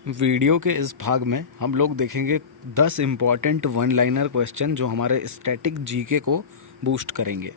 Video के इस भाग में हम लोग देखेंगे 10 इम्पॉर्टेंट वन लाइनर क्वेश्चन जो हमारे स्टैटिक जीके को बूस्ट करेंगे।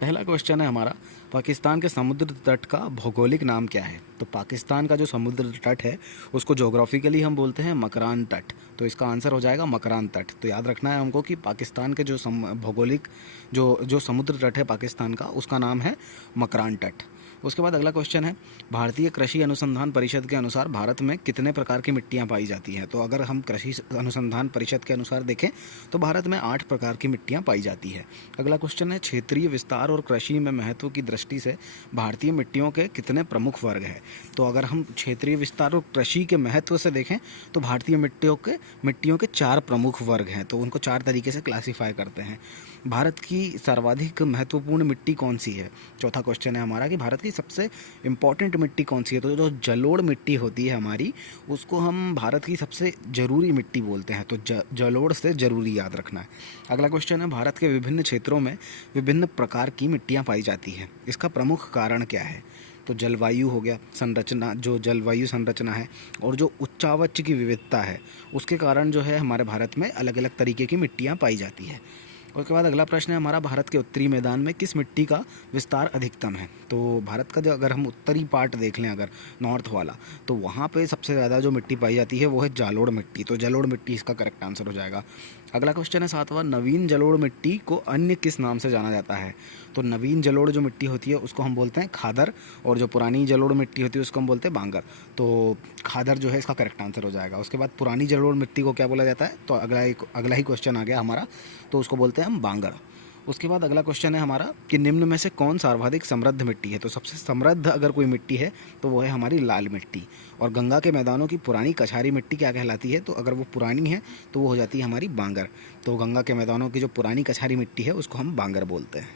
पहला क्वेश्चन है हमारा, पाकिस्तान के समुद्र तट का भौगोलिक नाम क्या है? तो पाकिस्तान का जो समुद्र तट है उसको जोग्राफिकली हम बोलते हैं मकरान तट। तो इसका आंसर हो जाएगा मकरान तट। तो याद रखना है हमको कि पाकिस्तान के जो भौगोलिक जो समुद्र तट है पाकिस्तान का, उसका नाम है मकरान तट। उसके बाद अगला क्वेश्चन है, भारतीय कृषि अनुसंधान परिषद के अनुसार भारत में कितने प्रकार की मिट्टियाँ पाई जाती हैं? तो अगर हम कृषि अनुसंधान परिषद के अनुसार देखें तो भारत में 8 प्रकार की मिट्टियाँ पाई जाती है। अगला क्वेश्चन है, क्षेत्रीय विस्तार और कृषि में महत्व की दृष्टि से भारतीय मिट्टियों के कितने प्रमुख वर्ग हैं? तो अगर हम क्षेत्रीय विस्तार और कृषि के महत्व से देखें तो भारतीय मिट्टियों के 4 प्रमुख वर्ग हैं। तो उनको 4 तरीके से क्लासीफाई करते हैं। भारत की सर्वाधिक महत्वपूर्ण मिट्टी कौन सी है? चौथा क्वेश्चन है हमारा कि भारत की सबसे इम्पॉर्टेंट मिट्टी कौन सी है? तो जो जलोढ़ मिट्टी होती है हमारी, उसको हम भारत की सबसे ज़रूरी मिट्टी बोलते हैं। तो जलोढ़ से ज़रूरी याद रखना है। अगला क्वेश्चन है, भारत के विभिन्न क्षेत्रों में विभिन्न प्रकार की मिट्टियाँ पाई जाती हैं, इसका प्रमुख कारण क्या है? तो जलवायु हो गया, संरचना, जो जलवायु संरचना है और जो उच्चावच की विविधता है, उसके कारण जो है हमारे भारत में अलग अलग तरीके की मिट्टियाँ पाई जाती है। उसके बाद अगला प्रश्न है हमारा, भारत के उत्तरी मैदान में किस मिट्टी का विस्तार अधिकतम है? तो भारत का जो, अगर हम उत्तरी पार्ट देख लें, अगर नॉर्थ वाला, तो वहाँ पे सबसे ज़्यादा जो मिट्टी पाई जाती है वो है जालोढ़ मिट्टी। तो जलोढ़ मिट्टी इसका करेक्ट आंसर हो जाएगा। अगला क्वेश्चन है 7वां, नवीन जलोढ़ मिट्टी को अन्य किस नाम से जाना जाता है? तो नवीन जलोढ़ जो मिट्टी होती है उसको हम बोलते हैं खादर, और जो पुरानी जलोढ़ मिट्टी होती है उसको हम बोलते हैं बांगर। तो खादर जो है इसका करेक्ट आंसर हो जाएगा। उसके बाद पुरानी जलोढ़ मिट्टी को क्या बोला जाता है? तो अगला ही क्वेश्चन आ गया हमारा, तो उसको बोलते हैं हम बांगर। उसके बाद अगला क्वेश्चन है हमारा कि निम्न में से कौन सर्वाधिक समृद्ध मिट्टी है? तो सबसे समृद्ध अगर कोई मिट्टी है तो वो है हमारी लाल मिट्टी। और गंगा के मैदानों की पुरानी कछारी मिट्टी क्या कहलाती है? तो अगर वो पुरानी है तो वो हो जाती है हमारी बांगर। तो गंगा के मैदानों की जो पुरानी कछारी मिट्टी है उसको हम बांगर बोलते हैं।